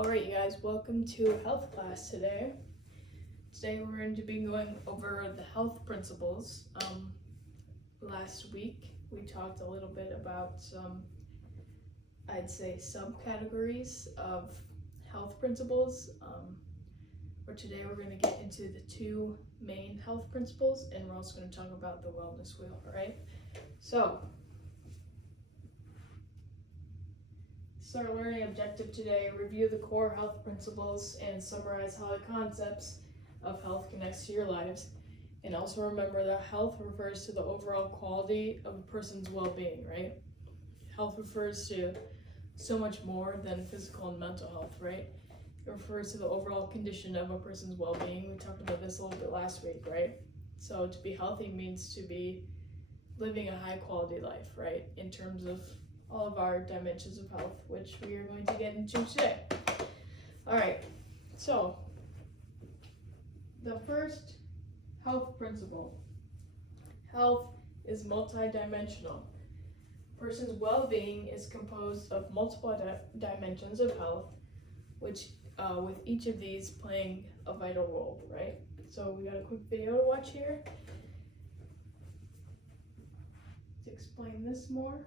Alright, you guys, welcome to health class today. Today we're going to be going over the health principles. Last week we talked a little bit about some, I'd say, subcategories of health principles. For today we're going to get into the two main health principles, and we're also going to talk about the wellness wheel, alright? So, start learning objective today, review the core health principles, and summarize how the concepts of health connects to your lives. And also remember that health refers to the overall quality of a person's well-being, right? Health refers to so much more than physical and mental health, right? It refers to the overall condition of a person's well-being. We talked about this a little bit last week, right? So to be healthy means to be living a high-quality life, right? In terms of all of our dimensions of health, which we are going to get into today. Alright, so the first health principle. Health is multidimensional. A person's well-being is composed of multiple dimensions of health, which with each of these playing a vital role, right? So we got a quick video to watch here to explain this more.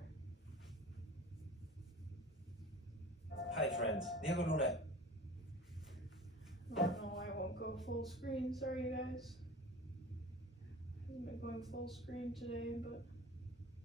Hi friends, 你一個努力。 I don't know why it won't go full screen. Sorry, you guys. Hasn't been going full screen today, but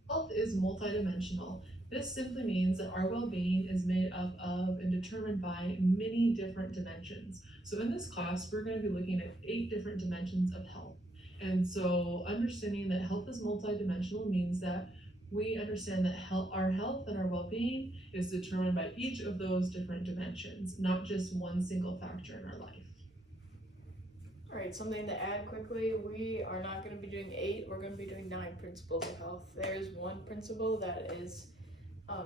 Health is multidimensional. This simply means that our well-being is made up of and determined by many different dimensions. So in this class, we're going to be looking at 8 different dimensions of health. And so understanding that health is multidimensional means that we understand that our health and our well-being is determined by each of those different dimensions, not just one single factor in our life. alright, something to add quickly, we are not going to be doing 8, we're going to be doing 9 principles of health. There's one principle that is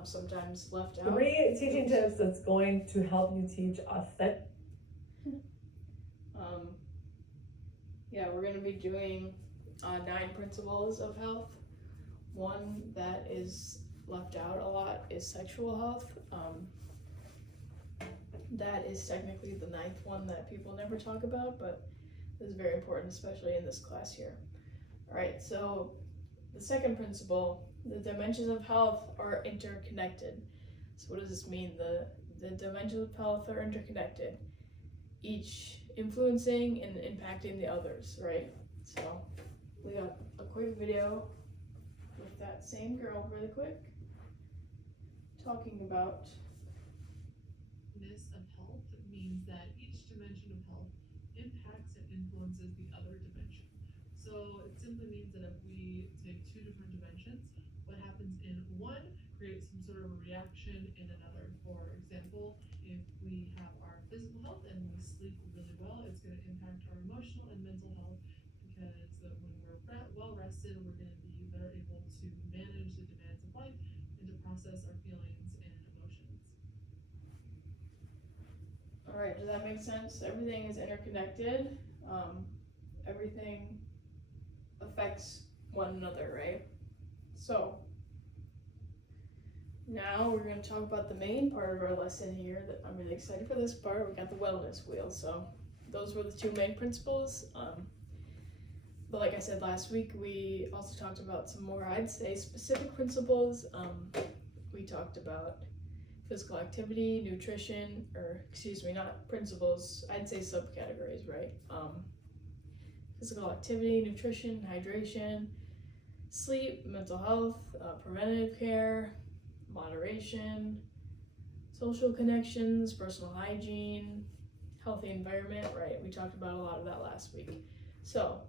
sometimes left out. 3 teaching tips that's going to help you teach authentic. Yeah, we're going to be doing 9 principles of health. One that is left out a lot is sexual health. That is technically the 9th one that people never talk about, but is very important, especially in this class here. Alright, so the second principle, the dimensions of health are interconnected. So what does this mean? The dimensions of health are interconnected, each influencing and impacting the others, right? So we got a quick video with that same girl really quick talking about This of health means that each dimension of health impacts and influences the other dimension. So it simply means that if we take 2 different dimensions, what happens in one creates some sort of a reaction in another. For example, if we have our physical health and we sleep really well, it's going to impact our emotional and mental health, because when we're well rested, we're going to be better able to manage the demands of life and to process our feelings and emotions. Alright, does that make sense? Everything is interconnected. Everything affects one another, right? So, now we're going to talk about the main part of our lesson here. That I'm really excited for this part. We got the wellness wheel. So, those were the 2 main principles. But like I said last week, we also talked about some more, I'd say, specific principles. We talked about physical activity, nutrition, not principles, I'd say subcategories, right? Physical activity, nutrition, hydration, sleep, mental health, preventative care, moderation, social connections, personal hygiene, healthy environment, right? We talked about a lot of that last week. So,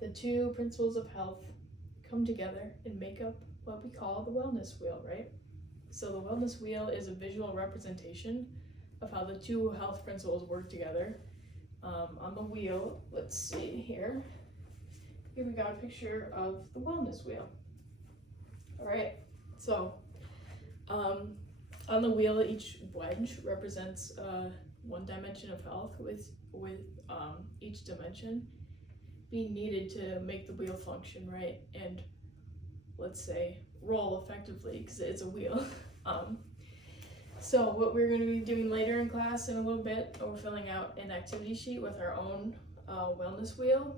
the 2 principles of health come together and make up what we call the wellness wheel, right? So the wellness wheel is a visual representation of how the 2 health principles work together. On the wheel, let's see here. Here we got a picture of the wellness wheel. Alright, so on the wheel, each wedge represents one dimension of health, with each dimension being needed to make the wheel function, right? And let's say roll effectively, because it's a wheel. So what we're going to be doing later in class in a little bit, we're filling out an activity sheet with our own wellness wheel.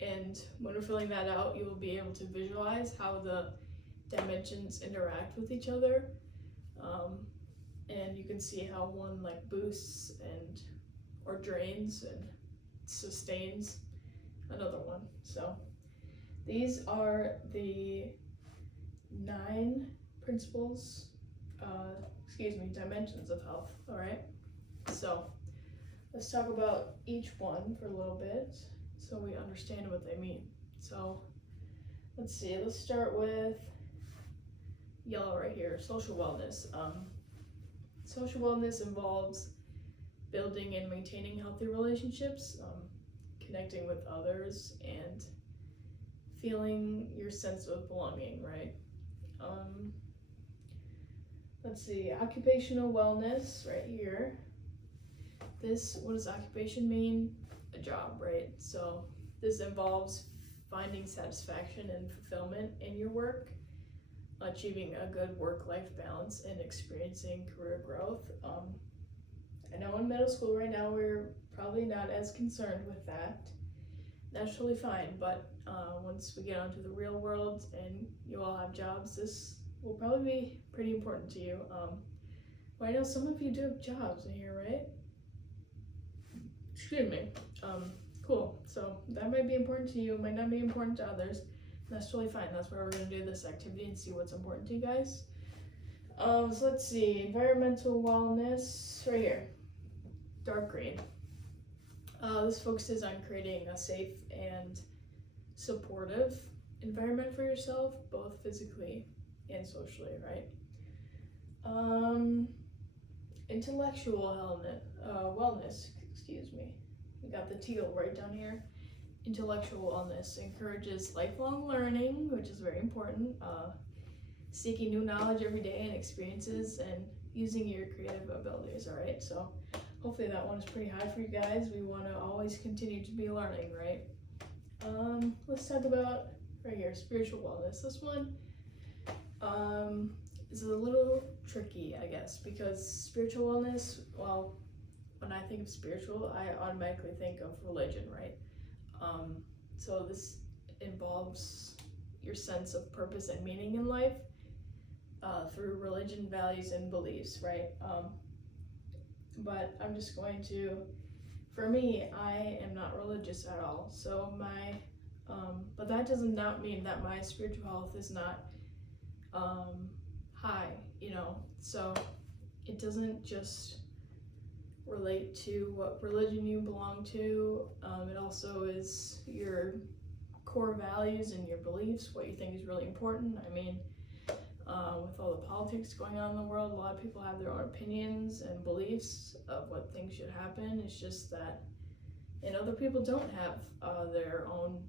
And when we're filling that out, you will be able to visualize how the dimensions interact with each other. And you can see how one like boosts and or drains and sustains another one. So these are the 9 principles, dimensions of health. All right. So let's talk about each one for a little bit so we understand what they mean. So let's see, let's start with yellow right here, social wellness. Social wellness involves building and maintaining healthy relationships, connecting with others, and feeling your sense of belonging, right? Let's see, occupational wellness right here. What does occupation mean? A job, right? So this involves finding satisfaction and fulfillment in your work, achieving a good work-life balance, and experiencing career growth. I know in middle school right now we're probably not as concerned with that. That's totally fine, but once we get onto the real world and you all have jobs, this will probably be pretty important to you. But I know some of you do have jobs in here, right? Excuse me. Cool. So that might be important to you, might not be important to others. That's totally fine. That's why we're going to do this activity and see what's important to you guys. So let's see, environmental wellness right here, dark green. This focuses on creating a safe and supportive environment for yourself, both physically and socially, right? Intellectual wellness, excuse me. We got the teal right down here. Intellectual wellness encourages lifelong learning, which is very important, seeking new knowledge every day and experiences, and using your creative abilities, all right? So hopefully that one is pretty high for you guys. We want to always continue to be learning, right? Let's talk about right here, spiritual wellness. This one is a little tricky, I guess, because spiritual wellness, well, when I think of spiritual, I automatically think of religion, right? So this involves your sense of purpose and meaning in life through religion, values, and beliefs, right? But I'm just going to, for me, I am not religious at all. So but that does not mean that my spiritual health is not high, you know? So it doesn't just relate to what religion you belong to. It also is your core values and your beliefs, what you think is really important. I mean, with all the politics going on in the world, a lot of people have their own opinions and beliefs of what things should happen. It's just that, and other people don't have their own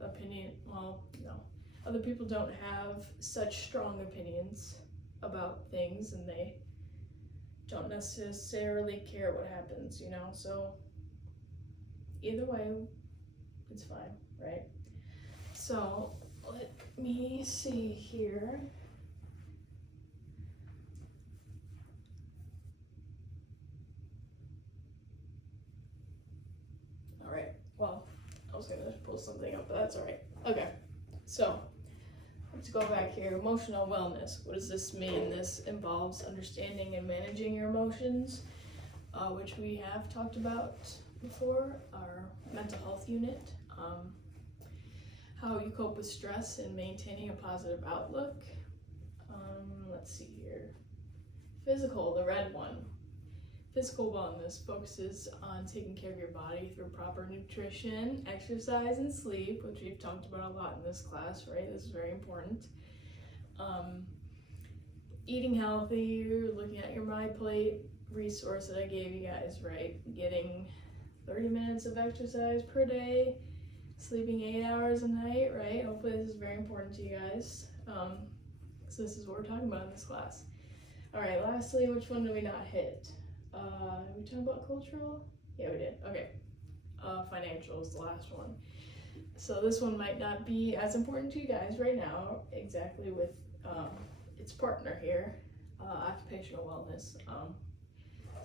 opinion. Well, no, other people don't have such strong opinions about things, and they don't necessarily care what happens, you know? So either way, it's fine, right? So let me see here. All right, well, I was gonna pull something up, but that's all right. Okay, so let's go back here. Emotional wellness. What does this mean? This involves understanding and managing your emotions, which we have talked about before, our mental health unit. How you cope with stress and maintaining a positive outlook. Let's see here. Physical, the red one. Physical wellness focuses on taking care of your body through proper nutrition, exercise, and sleep, which we've talked about a lot in this class, right? This is very important. Eating healthy, looking at your MyPlate resource that I gave you guys, right? Getting 30 minutes of exercise per day, sleeping 8 hours a night, right? Hopefully this is very important to you guys. So this is what we're talking about in this class. All right, lastly, which one did we not hit? Did we talk about cultural? Yeah, we did. Okay. Financial is the last one. So this one might not be as important to you guys right now, exactly with its partner here. occupational wellness.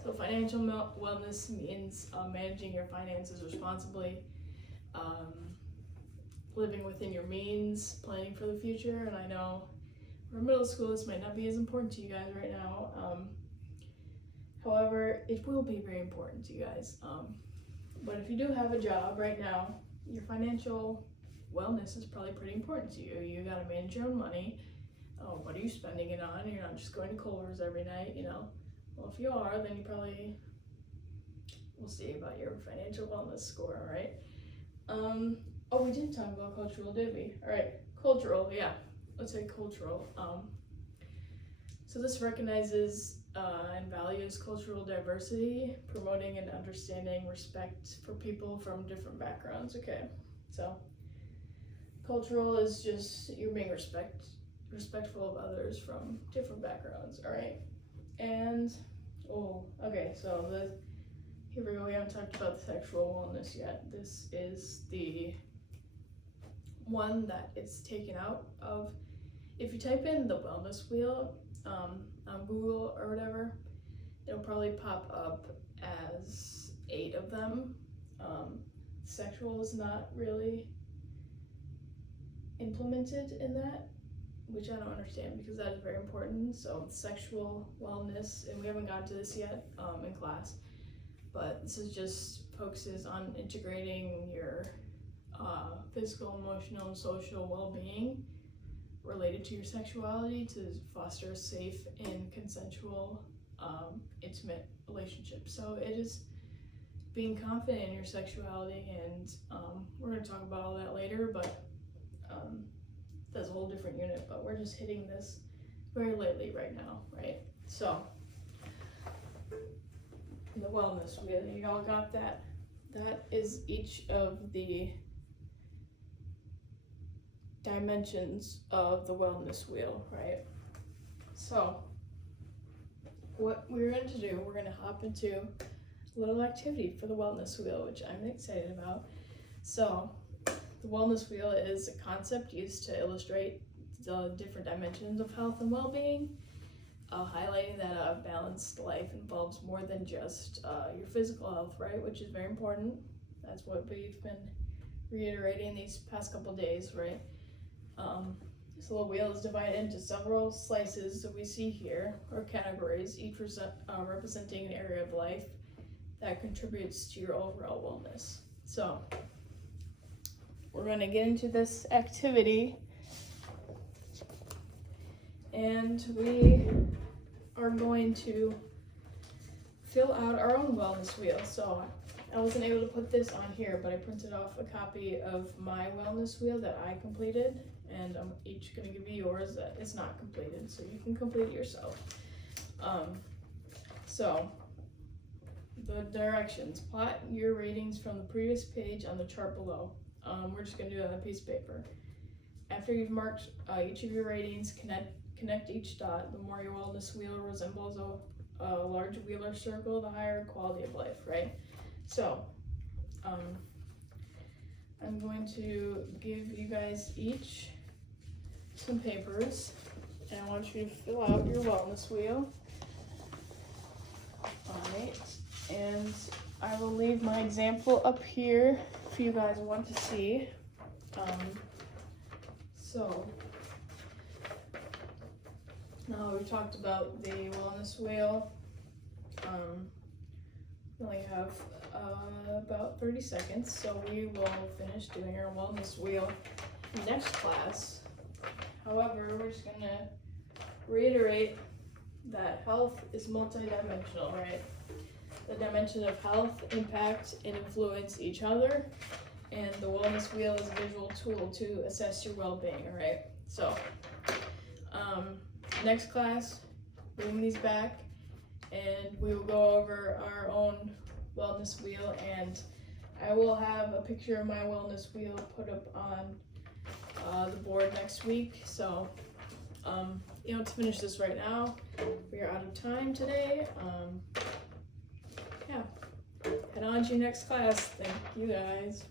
So financial wellness means managing your finances responsibly, living within your means, planning for the future. And I know for middle school this might not be as important to you guys right now. However, it will be very important to you guys. But if you do have a job right now, your financial wellness is probably pretty important to you. You gotta manage your own money. What are you spending it on? You're not just going to Culver's every night, you know. Well, if you are, then you probably we'll see about your financial wellness score, all right? Oh, we didn't talk about cultural, did we? All right, cultural, yeah. Let's say cultural. So this recognizes and values cultural diversity, promoting and understanding respect for people from different backgrounds. Okay, so cultural is just you're being respectful of others from different backgrounds, all right? And okay, so here we go. We haven't talked about the sexual wellness yet. This is the one that is taken out of. If you type in the wellness wheel on Google or whatever, it'll probably pop up as 8 of them. Sexual is not really implemented in that, which I don't understand because that is very important. So sexual wellness, and we haven't gotten to this yet in class, but this is just focuses on integrating your physical, emotional, and social well-being related to your sexuality to foster a safe and consensual, intimate relationship. So it is being confident in your sexuality, and we're going to talk about all that later, but that's a whole different unit, but we're just hitting this very lightly right now, right? So the wellness wheel, you all got that? That is each of the dimensions of the wellness wheel, right? So what we're going to do, we're going to hop into a little activity for the wellness wheel, which I'm excited about. So the wellness wheel is a concept used to illustrate the different dimensions of health and well-being, highlighting that a balanced life involves more than just your physical health, right? Which is very important. That's what we've been reiterating these past couple days, right? This little wheel is divided into several slices that we see here, or categories, each representing an area of life that contributes to your overall wellness. So we're going to get into this activity, and we are going to fill out our own wellness wheel. So I wasn't able to put this on here, but I printed off a copy of my wellness wheel that I completed, and I'm each going to give you yours that is not completed, so you can complete it yourself. So the directions: plot your ratings from the previous page on the chart below. We're just going to do it on a piece of paper. After you've marked each of your ratings, connect each dot. The more your wellness wheel resembles a large Wheeler circle, the higher quality of life, right? So I'm going to give you guys each some papers, and I want you to fill out your wellness wheel. Alright, and I will leave my example up here if you guys want to see. So now we talked about the wellness wheel. We only have about 30 seconds, so we will finish doing our wellness wheel next class. However, we're just going to reiterate that health is multidimensional, right? The dimensions of health impact and influence each other, and the wellness wheel is a visual tool to assess your well-being, all right? So, next class, bring these back, and we will go over our own wellness wheel, and I will have a picture of my wellness wheel put up on the board next week. So, to finish this right now, we are out of time today. Head on to your next class. Thank you guys.